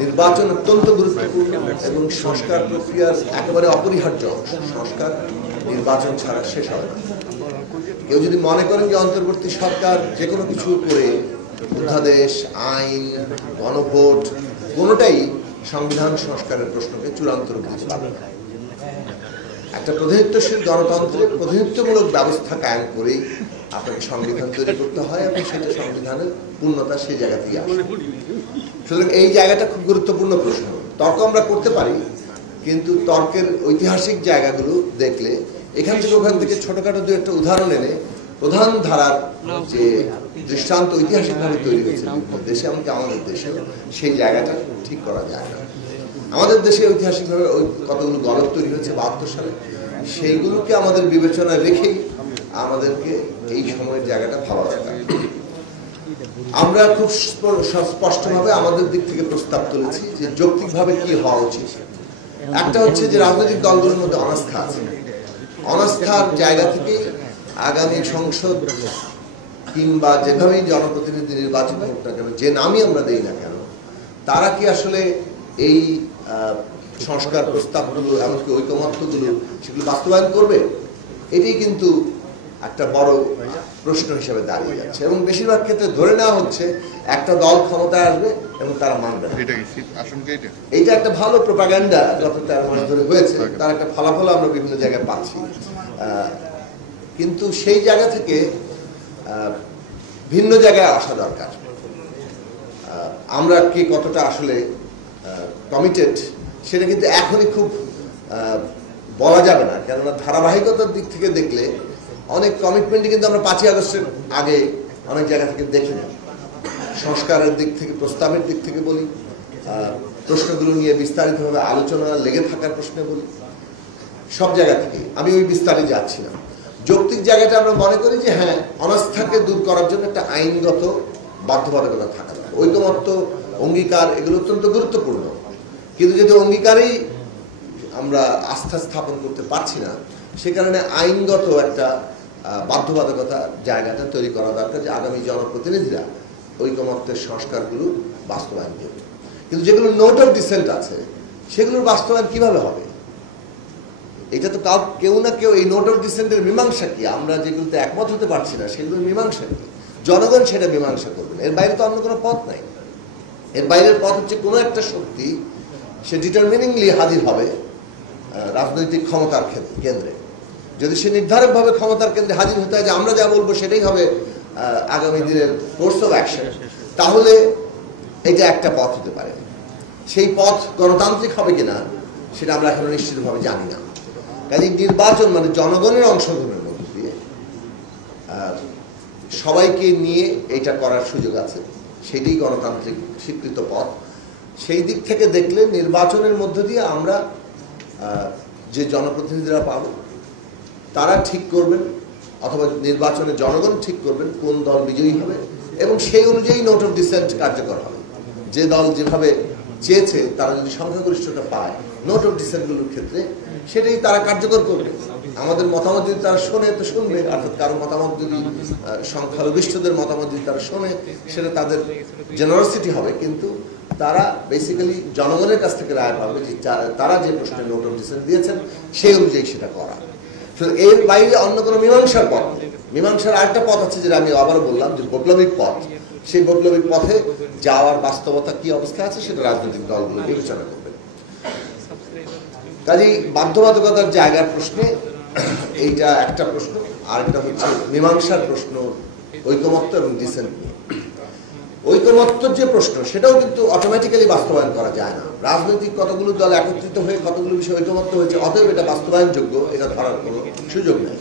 নির্বাচন অত্যন্ত গুরুত্বপূর্ণ এবং সংস্কার প্রক্রিয়ার একেবারে অপরিহার্য অংশ। সংস্কার নির্বাচন ছাড়া শেষ হবে না। কেউ যদি মনে করেন যে অন্তর্বর্তী সরকার যে কোনো কিছু করে অধ্যাদেশ, আইন, গণভোট কোনোটাই সংবিধান সংস্কারের প্রশ্নকে চূড়ান্ত রূপ দিতে পারবে না। একটা প্রতিনিধিত্বশীল গণতন্ত্রে প্রতিনিধিত্বমূলক ব্যবস্থা কায়েম করেই আপনাকে সংবিধান তৈরি করতে হয় এবং সেটা সংবিধানের পূর্ণতা সেই জায়গাতেই আসে। সুতরাং এই জায়গাটা খুব গুরুত্বপূর্ণ প্রশ্ন। তর্ক আমরা করতে পারি, কিন্তু তর্কের ঐতিহাসিক জায়গাগুলো দেখলে এখান থেকে ওখান থেকে ছোটখাটো দু একটা উদাহরণ এনে প্রধান ধারার যে দৃষ্টান্ত ঐতিহাসিকভাবে তৈরি হয়েছে দেশে, এমনকি আমাদের দেশে, সেই জায়গাটা ঠিক করা যায় না। আমাদের দেশে ঐতিহাসিকভাবে ওই কতগুলো গলদ তৈরি হয়েছে 72 সালে, সেইগুলোকে আমাদের বিবেচনায় রেখেই আমাদেরকে এই সময়ের জায়গাটা ভালো দরকার। আমরা খুব স্পষ্টভাবে আমাদের দিক থেকে প্রস্তাব তুলেছি যে যৌক্তিকভাবে কি হওয়া উচিত। একটা হচ্ছে যে রাজনৈতিক দলগুলোর মধ্যে অনাস্থা আছে, অনাস্থার জায়গা থেকে আগামী সংসদ কিংবা যেভাবেই জনপ্রতিনিধি নির্বাচন হোক না কেন, যে নামই আমরা দেই না কেন, তারা কি আসলে এই সংস্কার প্রস্তাবগুলো এমনকি ঐকমত্যগুলো সেগুলো বাস্তবায়ন করবে, এটাই কিন্তু একটা বড় প্রশ্ন হিসেবে দাঁড়িয়ে যাচ্ছে। এবং বেশিরভাগ ক্ষেত্রে ধরে নেওয়া হচ্ছে একটা দল ক্ষমতায় আসবে এবং তারা মানবে না। এইটা একটা ভালো প্রোপাগান্ডা গত 13 মাস ধরে হয়েছে, তার একটা ফলাফল আমরা বিভিন্ন জায়গায় পাচ্ছি। কিন্তু সেই জায়গা থেকে ভিন্ন জায়গায় আসা দরকার। আমরা কি কতটা আসলে কমিটেড সেটা কিন্তু এখনই খুব বলা যাবে না, কেননা ধারাবাহিকতার দিক থেকে দেখলে অনেক কমিটমেন্টই কিন্তু আমরা 5ই আগস্টের আগে অনেক জায়গা থেকে দেখি না। সংস্কারের দিক থেকে, প্রস্তাবের দিক থেকে বলি, প্রশ্নগুলো নিয়ে বিস্তারিতভাবে আলোচনা লেগে থাকার প্রশ্নে বলি, সব জায়গা থেকে আমি ওই বিস্তারে যাচ্ছি না। যৌক্তিক জায়গাটা আমরা মনে করি যে হ্যাঁ, অনাস্থাকে দূর করার জন্য একটা আইনগত বাধ্যবাধকতা থাকা দরকার। ঐকমত্য, অঙ্গীকার এগুলো অত্যন্ত গুরুত্বপূর্ণ, কিন্তু যদি অঙ্গীকারেই আমরা আস্থা স্থাপন করতে পারছি না, সে কারণে আইনগত একটা বাধ্যবাধকতা জায়গাটা তৈরি করা দরকার যে আগামী জনপ্রতিনিধিরা ঐকমত্যের সংস্কারগুলো বাস্তবায়ন করবে। কিন্তু যেগুলো নোট অফ ডিসেন্ট আছে সেগুলোর বাস্তবায়ন কিভাবে হবে? এটা তো কেউ না কেউ এই নোট অফ ডিসেন্টের মীমাংসা কি, আমরা যেগুলোতে একমত হতে পারছি না সেগুলোর মীমাংসা কি, জনগণ সেটা মীমাংসা করবেন। এর বাইরে তো অন্য কোনো পথ নাই। এর বাইরের পথ হচ্ছে কোনো একটা শক্তি সে ডিটারমিনিংলি হাজির হবে রাজনৈতিক ক্ষমতার কেন্দ্রে। যদি সে নির্ধারকভাবে ক্ষমতার কেন্দ্রে হাজির হতে হয় যে আমরা যা বলবো সেটাই হবে আগামী দিনের কোর্স অফ অ্যাকশন, তাহলে এটা একটা পথ হতে পারে। সেই পথ গণতান্ত্রিক হবে কিনা সেটা আমরা এখনো নিশ্চিতভাবে জানি না। কাজে নির্বাচন মানে জনগণের অংশগ্রহণের মধ্যে দিয়ে সবাইকে নিয়ে এটা করার সুযোগ আছে, সেটাই গণতান্ত্রিক স্বীকৃত পথ। সেই দিক থেকে দেখলে নির্বাচনের মধ্য দিয়ে আমরা যে জনপ্রতিনিধিরা পাবো তারা ঠিক করবেন, অথবা নির্বাচনে জনগণ ঠিক করবেন কোন দল বিজয়ী হবে, এবং সেই অনুযায়ী নোট অফ ডিসেন্ট কার্যকর হবে। যে দল যেভাবে চেয়েছে তারা যদি সংখ্যাগরিষ্ঠতা পায় নোট অফ ডিসেন্টগুলোর ক্ষেত্রে, সেটাই তারা কার্যকর করবে। আমাদের মতামত যদি তারা শোনে তো শুনবে, অর্থাৎ কারো মতামত যদি সংখ্যালঘিষ্ঠদের মতামত যদি তারা শোনে সেটা তাদের জেনারসিটি হবে, কিন্তু তারা বেসিক্যালি জনগণের কাছ থেকে রায় পাবে যে তারা যে প্রশ্নে নোট অফ ডিসেন্ট দিয়েছেন সেই অনুযায়ী সেটা করা। এর বাইরে অন্য কোনো মীমাংসার পথ, মীমাংসার আরেকটা পথ আছে যেটা আমি আবারও বললাম যে বৈপ্লবিক পথ। সেই বৈপ্লবিক পথে যাওয়ার বাস্তবতা কি অবস্থা আছে সেটা রাজনৈতিক দলগুলো বিবেচনা করবে। কাজেই বাধ্যবাধকতার জায়গার প্রশ্নে এইটা একটা প্রশ্ন, আরেকটা হচ্ছে মীমাংসার প্রশ্ন, ঐকমত্য এবং ডিসেন্ট নিয়ে। ঐকমত্যর যে প্রশ্ন সেটাও কিন্তু অটোমেটিক্যালি বাস্তবায়ন করা যায় না। রাজনৈতিক কতগুলো দল একত্রিত হয়ে কতগুলো বিষয়ে ঐকমত্য হয়েছে, অতএব এটা বাস্তবায়নযোগ্য এটা ধরার কোনো সুযোগ নেই।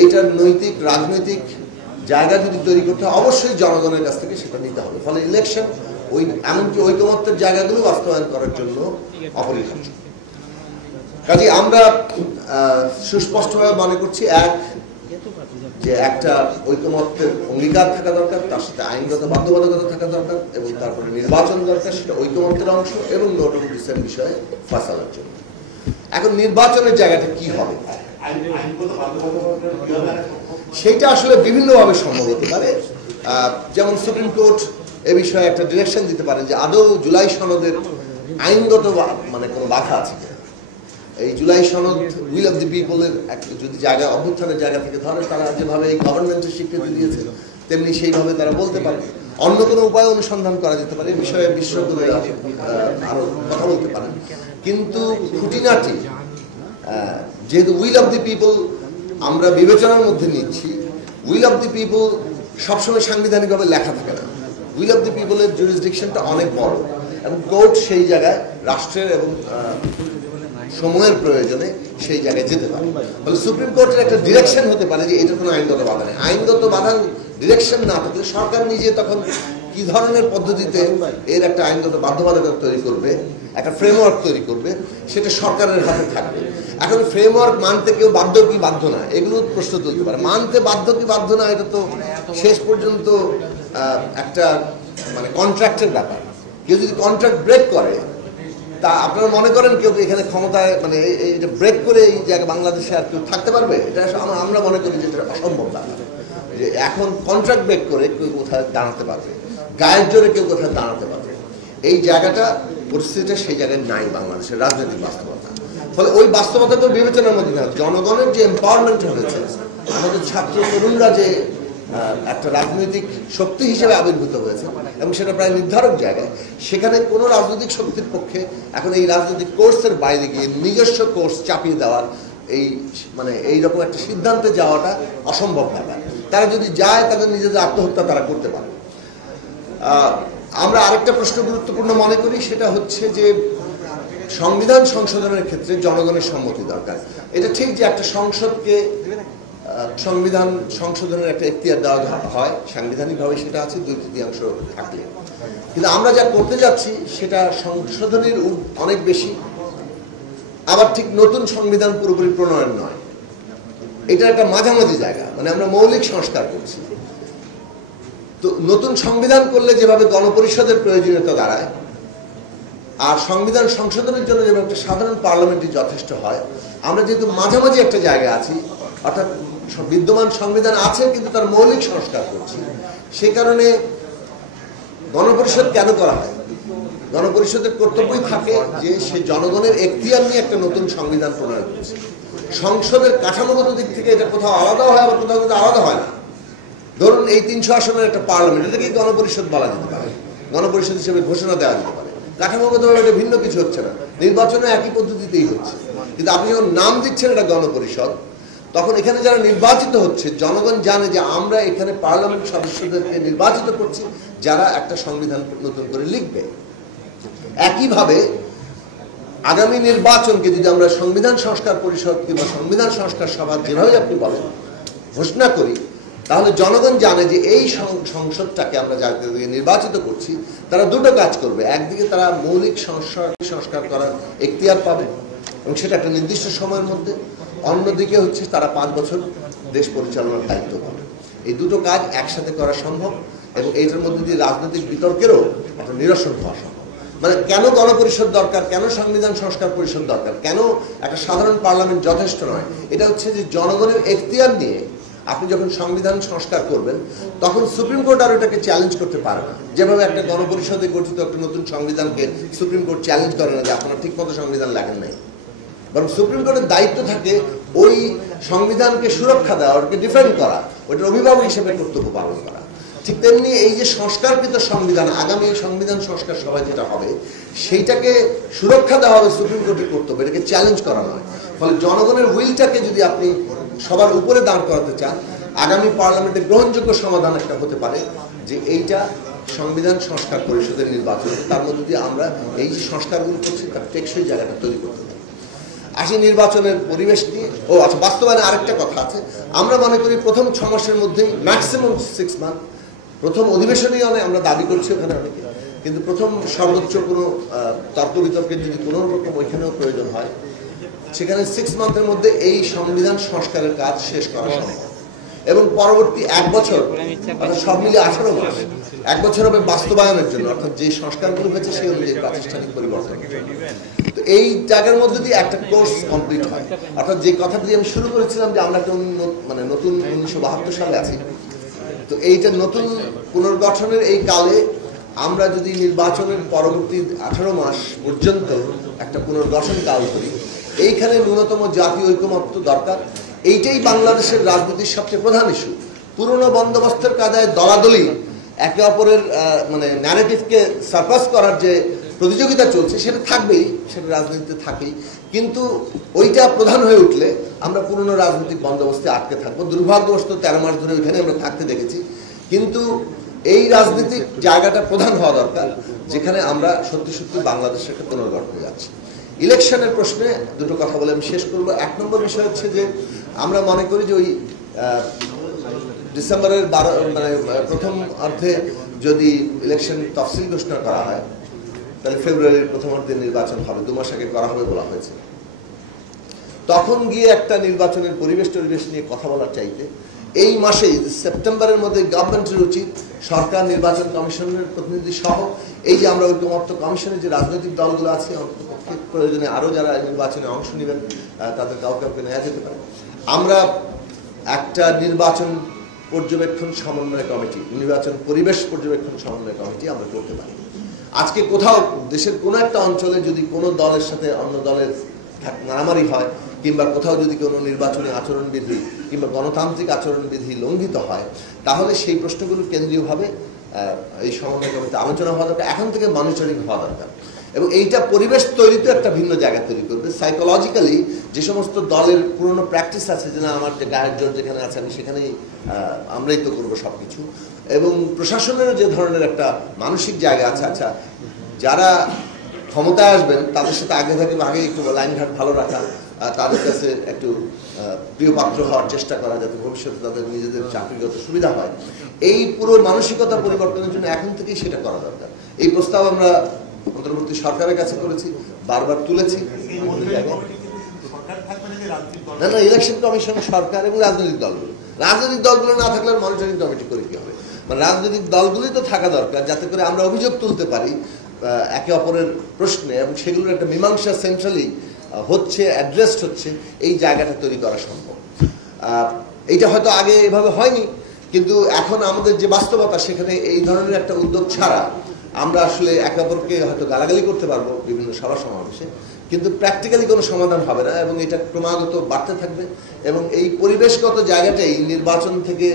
এইটার নৈতিক রাজনৈতিক জায়গা যদি তৈরি করতে হয় অবশ্যই জনগণের কাছ থেকে সেটা নিতে হবে। ফলে ইলেকশন ওই এমনকি ঐকমত্যের জায়গাগুলো বাস্তবায়ন করার জন্য অপরিহার্য। কাজে আমরা সুস্পষ্টভাবে মনে করছি যে একটা ঐকমত্যের অঙ্গীকার থাকা দরকার, তার সাথে আইনগত বাধ্যবাধকতা থাকা দরকার, এবং তারপরে নির্বাচন দরকার, সেটা ঐকমত্যের অংশ এবং নোট অফ ডিসেন্ট বিষয়ে ফয়সালার জন্য। এখন নির্বাচনের জায়গাটা কি হবে সেইটা আসলে বিভিন্নভাবে সম্ভব হতে পারে। যেমন সুপ্রিম কোর্ট এ বিষয়ে একটা ডিরেকশন দিতে পারে যে আদৌ জুলাই সনদের আইনগত মানে কোনো বাধা আছে এই জুলাই সনদ উইল অফ দি পিপলের যদি জায়গা অভ্যুত্থানের জায়গা থেকে ধরে, তারা যেভাবে এই গভর্নমেন্টের স্বীকৃতি দিয়েছে তেমনি সেইভাবে তারা বলতে পারে। অন্য কোনো উপায় অনুসন্ধান করা যেতে পারে, এই বিষয়ে বিশেষজ্ঞরা আরো কথা বলতে পারেন। কিন্তু খুঁটিনাটি যেহেতু উইল অফ দি পিপল আমরা বিবেচনার মধ্যে নিচ্ছি, উইল অফ দি পিপল সবসময় সাংবিধানিকভাবে লেখা থাকে না। উইল অফ দি পিপলের জুরিসডিকশনটা অনেক বড় এবং কোর্ট সেই জায়গায় রাষ্ট্রের এবং সময়ের প্রয়োজনে সেই জায়গায় যেতে পারে। ফলে সুপ্রিম কোর্টের একটা ডিরেকশন হতে পারে যে এটা কোনো আইনগত বাধা নেই। আইনগত বাধার ডিরেকশন না থাকলে সরকার নিজে তখন কি ধরনের পদ্ধতিতে এর একটা আইনগত বাধ্যবাধকতা তৈরি করবে, একটা ফ্রেমওয়ার্ক তৈরি করবে, সেটা সরকারের হাতে থাকবে। এখন ফ্রেমওয়ার্ক মানতে কেউ বাধ্য কি বাধ্য না, এগুলো প্রশ্ন তুলতে পারে। মানতে বাধ্য কি বাধ্য না, এটা তো শেষ পর্যন্ত একটা মানে কন্ট্রাক্টের ব্যাপার। কেউ যদি কন্ট্রাক্ট ব্রেক করে, তা আপনারা মনে করেন কেউ এখানে ক্ষমতায় মানে এইটা ব্রেক করে এই জায়গায় বাংলাদেশে আর কেউ থাকতে পারবে? এটা আমরা মনে করি যে এটা অসম্ভব ব্যাপার। যে এখন কন্ট্রাক্ট ব্রেক করে কেউ কোথায় দাঁড়াতে পারবে, গায়ের জোরে কেউ কোথায় দাঁড়াতে পারবে, এই জায়গাটা পরিস্থিতিটা সেই জায়গায় নাই বাংলাদেশের রাজনৈতিক বাস্তবতা। ফলে ওই বাস্তবতা তো বিবেচনার মধ্যে না। জনগণের যে এম্পাওয়ারমেন্ট হয়েছে, আমাদের ছাত্র তরুণরা যে একটা রাজনৈতিক শক্তি হিসেবে আবির্ভূত হয়েছে এবং সেটা প্রায় নির্ধারক জায়গায়, সেখানে কোনো রাজনৈতিক শক্তির পক্ষে এখন এই রাজনৈতিক কোর্সের বাইরে গিয়ে নিজস্ব কোর্স চাপিয়ে দেওয়ার এই মানে এইরকম একটা সিদ্ধান্তে যাওয়াটা অসম্ভব ব্যাপার। তারা যদি যায় তাদের নিজেদের আত্মহত্যা তারা করতে পারে। আমরা আরেকটা প্রশ্ন গুরুত্বপূর্ণ মনে করি, সেটা হচ্ছে যে সংবিধান সংশোধনের ক্ষেত্রে জনগণের সম্মতি দরকার। এটা ঠিক যে একটা সংসদকে সংবিধান সংশোধনের একটা এখতিয়ার দেওয়া হয়, সাংবিধানিকভাবে সেটা আছে 2/3 থাকলে। কিন্তু আমরা যা করতে যাচ্ছি সেটা সংশোধনের অনেক বেশি, আবার ঠিক নতুন সংবিধান পুরোপুরি প্রণয়ন নয়। এটা একটা মাঝামাঝি জায়গা, মানে আমরা মৌলিক সংস্কার করছি। তো নতুন সংবিধান করলে যেভাবে গণপরিষদের প্রয়োজনীয়তা দাঁড়ায়, আর সংবিধান সংশোধনের জন্য যেভাবে একটা সাধারণ পার্লামেন্টই যথেষ্ট হয়, আমরা যেহেতু মাঝামাঝি একটা জায়গায় আছি, অর্থাৎ বিদ্যমান সংবিধান আছে কিন্তু তার মৌলিক সংস্কার করছি, সে কারণে গণপরিষদ কেন করা হয়? গণপরিষদের কর্তব্যই থাকে যে সে জনগণের এখতিয়ার নিয়ে একটা নতুন সংবিধান প্রণয়ন করছে। সংসদের কাঠামোগত দিক থেকে এটা কোথাও আলাদা হয়, আবার কোথাও কিন্তু আলাদা হয় না। ধরুন এই 300 আসনের একটা পার্লামেন্ট, এটাকে গণপরিষদ বলা যেতে পারে, গণপরিষদ হিসেবে ঘোষণা দেওয়া যেতে পারে। কাঠামোগতভাবে এটা ভিন্ন কিছু হচ্ছে না, নির্বাচনে একই পদ্ধতিতেই হচ্ছে। কিন্তু আপনি যখন নাম দিচ্ছেন এটা গণপরিষদ, তখন এখানে যারা নির্বাচিত হচ্ছে, জনগণ জানে যে আমরা এখানে পার্লামেন্ট সদস্যদেরকে নির্বাচিত করছি যারা একটা সংবিধান নতুন করে লিখবে। একইভাবে আগামী নির্বাচনকে যদি আমরা সংবিধান সংস্কার পরিষদ কিংবা সংবিধান সংস্কার সভা যেভাবে আপনি বলেন ঘোষণা করি, তাহলে জনগণ জানে যে এই সংসদটাকে আমরা যাদেরকে নির্বাচিত করছি তারা দুটো কাজ করবে। একদিকে তারা মৌলিক সংস্কার করার এখতিয়ার পাবে এবং সেটা একটা নির্দিষ্ট সময়ের মধ্যে, অন্যদিকে হচ্ছে তারা 5 বছর দেশ পরিচালনার দায়িত্ব পাবে। এই দুটো কাজ একসাথে করা সম্ভব এবং এইটার মধ্যে দিয়ে রাজনৈতিক বিতর্কেরও একটা নিরসন হওয়া সম্ভব। মানে কেন গণপরিষদ দরকার, কেন সংবিধান সংস্কার পরিষদ দরকার, কেন একটা সাধারণ পার্লামেন্ট যথেষ্ট নয়, এটা হচ্ছে যে জনগণের এখতিয়ার নিয়ে আপনি যখন সংবিধান সংস্কার করবেন তখন সুপ্রিম কোর্ট আর এটাকে চ্যালেঞ্জ করতে পারে না। যেভাবে একটা গণপরিষদে গঠিত একটা নতুন সংবিধানকে সুপ্রিম কোর্ট চ্যালেঞ্জ করে না যে আপনারা ঠিক মতো সংবিধান লেখেন নাই, বরং সুপ্রিম কোর্টের দায়িত্ব থাকে ওই সংবিধানকে সুরক্ষা দেওয়া, ওটাকে ডিফেন্ড করা, ওইটার অভিভাবক হিসেবে কর্তব্য পালন করা। ঠিক তেমনি এই যে সংস্কারকৃত সংবিধান, আগামী সংবিধান সংস্কার সভায় যেটা হবে, সেইটাকে সুরক্ষা দেওয়া হবে সুপ্রিম কোর্টের কর্তব্য, এটাকে চ্যালেঞ্জ করা নয়। ফলে জনগণের উইলটাকে যদি আপনি সবার উপরে দাঁড় করাতে চান, আগামী পার্লামেন্টে গ্রহণযোগ্য সমাধান একটা হতে পারে যে এইটা সংবিধান সংস্কার পরিষদের নির্বাচন, তার মধ্যে দিয়ে আমরা এই যে সংস্কারগুলো করছি তার টেকসই জায়গাটা তৈরি করতে পারি। আসি নির্বাচনের পরিবেশ নিয়ে। আচ্ছা, বাস্তবায়নে আরেকটা কথা আছে। আমরা মনে করি প্রথম 6 মাসের মধ্যেই, ম্যাক্সিমাম 6 মান্থ, প্রথম অধিবেশনেই আমরা দাবি করছি ওখানে অনেকে, কিন্তু প্রথম সর্বোচ্চ কোনো তর্ক বিতর্কের যদি কোনো রকম ওইখানেও প্রয়োজন হয়, সেখানে 6 মান্থের মধ্যে এই সংবিধান সংস্কারের কাজ শেষ করা সম্ভব এবং পরবর্তী 1 বছর, মানে সব মিলিয়ে 18 মাস, 1 বছর হবে বাস্তবায়নের জন্য, অর্থাৎ যে সংস্কারগুলো হয়েছে সেই অনুযায়ী প্রাতিষ্ঠানিক পরিবর্তন। তো এই জায়গার মধ্যে দিয়ে একটা কোর্স কমপ্লিট হয়, অর্থাৎ যে কথাটা দিয়ে আমি শুরু করেছিলাম যে আমরা একটা মানে নতুন 1972 সালে আছি, তো এইটা নতুন পুনর্গঠনের এই কালে আমরা যদি নির্বাচনের পরবর্তী 18 মাস পর্যন্ত একটা পুনর্গঠন কাল করি, এইখানে ন্যূনতম জাতীয় ঐকমত্য দরকার। এইটাই বাংলাদেশের রাজনীতির সবচেয়ে প্রধান ইস্যু। পুরনো বন্দোবস্তের কায়দায় দলাদলি একে অপরের মানে ন্যারেটিভকে সারপাস করার যে প্রতিযোগিতা চলছে সেটা থাকবেই, সেটা রাজনীতিতে থাকেই, কিন্তু ওইটা প্রধান হয়ে উঠলে আমরা পুরনো রাজনৈতিক বন্দোবস্তে আটকে থাকবো। দুর্ভাগ্যবশত 13 মাস ধরে ওইখানে আমরা থাকতে দেখেছি। কিন্তু এই রাজনীতির জায়গাটা প্রধান হওয়া দরকার, যেখানে আমরা সত্যি সত্যি বাংলাদেশের একটা পুনর্গঠনে যাচ্ছি। ইলেকশনের প্রশ্নে দুটো কথা বলে আমি শেষ করবো। 1 নম্বর বিষয় হচ্ছে যে আমরা মনে করি যে ওই ডিসেম্বরের মানে প্রথম অর্ধে যদি ইলেকশন তফসিল ঘোষণা করা হয়, তাহলে ফেব্রুয়ারির প্রথম অর্ধে নির্বাচন হবে, 2 মাস আগে করা হবে বলা হয়েছে। তখন গিয়ে একটা নির্বাচনের পরিবেশ নিয়ে কথা বলার চাইতে এই মাসেই সেপ্টেম্বরের মধ্যে গভর্নমেন্টের উচিত সরকার, নির্বাচন কমিশনের প্রতিনিধি সহ এই যে আমরা ঐকমত্য কমিশনের যে রাজনৈতিক দলগুলো আছে, প্রয়োজনে আরো যারা নির্বাচনে অংশ নেবেন তাদের কাউকে নেওয়া যেতে পারে। আমরা একটা নির্বাচন পর্যবেক্ষণ সমন্বয় কমিটি, নির্বাচন পরিবেশ পর্যবেক্ষণ সমন্বয় কমিটি আমরা করতে পারি। আজকে কোথাও দেশের কোনো একটা অঞ্চলে যদি কোনো দলের সাথে অন্য দলের মারামারি হয়, কিংবা কোথাও যদি কোনো নির্বাচনী আচরণবিধি কিংবা গণতান্ত্রিক আচরণবিধি লঙ্ঘিত হয়, তাহলে সেই প্রশ্নগুলো কেন্দ্রীয়ভাবে এই সমন্বয় কমিটিতে আলোচনা হওয়া দরকার, এখন থেকে মনিটরিং হওয়া দরকার। এবং এইটা পরিবেশ তৈরিতে একটা ভিন্ন জায়গা তৈরি করবে। সাইকোলজিক্যালি যে সমস্ত দলের পুরনো প্র্যাকটিস আছে যে না আমার যে গায়ের জোর যেখানে আছে আমি সেখানেই আমরাই তো করবো সবকিছু, এবং প্রশাসনেরও যে ধরনের একটা মানসিক জায়গা আছে, আচ্ছা যারা ক্ষমতায় আসবেন তাদের সাথে আগে একটু লাইনঘাট ভালো রাখা, তাদের কাছে একটু প্রিয়পাত্র হওয়ার চেষ্টা করা, যাতে ভবিষ্যতে তাদের নিজেদের চাকরিগত সুবিধা হয়। এই পুরো মানসিকতা পরিবর্তনের জন্য এখন থেকেই সেটা করা দরকার। এই প্রস্তাব আমরা অন্তর্বর্তী সরকারের কাছে করেছি, বারবার তুলেছি। না, ইলেকশন কমিশন, সরকার এবং রাজনৈতিক দলগুলো না থাকলে মনিটরিং কমিটি করে কি হবে? মানে রাজনৈতিক দলগুলোই তো থাকা দরকার, যাতে করে আমরা অভিযোগ তুলতে পারি একে অপরের প্রশ্নে, এবং সেগুলোর একটা মীমাংসা সেন্ট্রালি হচ্ছে, অ্যাড্রেসড হচ্ছে, এই জায়গাটা তৈরি করা সম্ভব। এইটা হয়তো আগে এভাবে হয়নি, কিন্তু এখন আমাদের যে বাস্তবতা সেখানে এই ধরনের একটা উদ্যোগ ছাড়া আমরা আসলে একে অপরকে হয়তো গালাগালি করতে পারবো বিভিন্ন সভা সমাবেশে, কিন্তু প্র্যাকটিক্যালি কোনো সমাধান হবে না, এবং এটা ক্রমাগত বাড়তে থাকবে। এবং এই পরিবেশগত জায়গাটাই নির্বাচন থেকে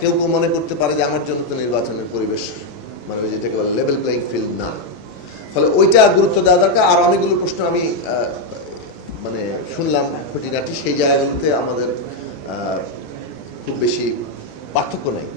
কেউ মনে করতে পারে যে আমার জন্য তো নির্বাচনের পরিবেশ মানে যেটাকে বলে লেভেল প্লেইং ফিল্ড না, ফলে ওইটা গুরুত্ব দেওয়া দরকার। আর অনেকগুলো প্রশ্ন আমি মানে শুনলাম খুঁটিনাটি, সেই জায়গাগুলোতে আমাদের খুব বেশি পার্থক্য নেই।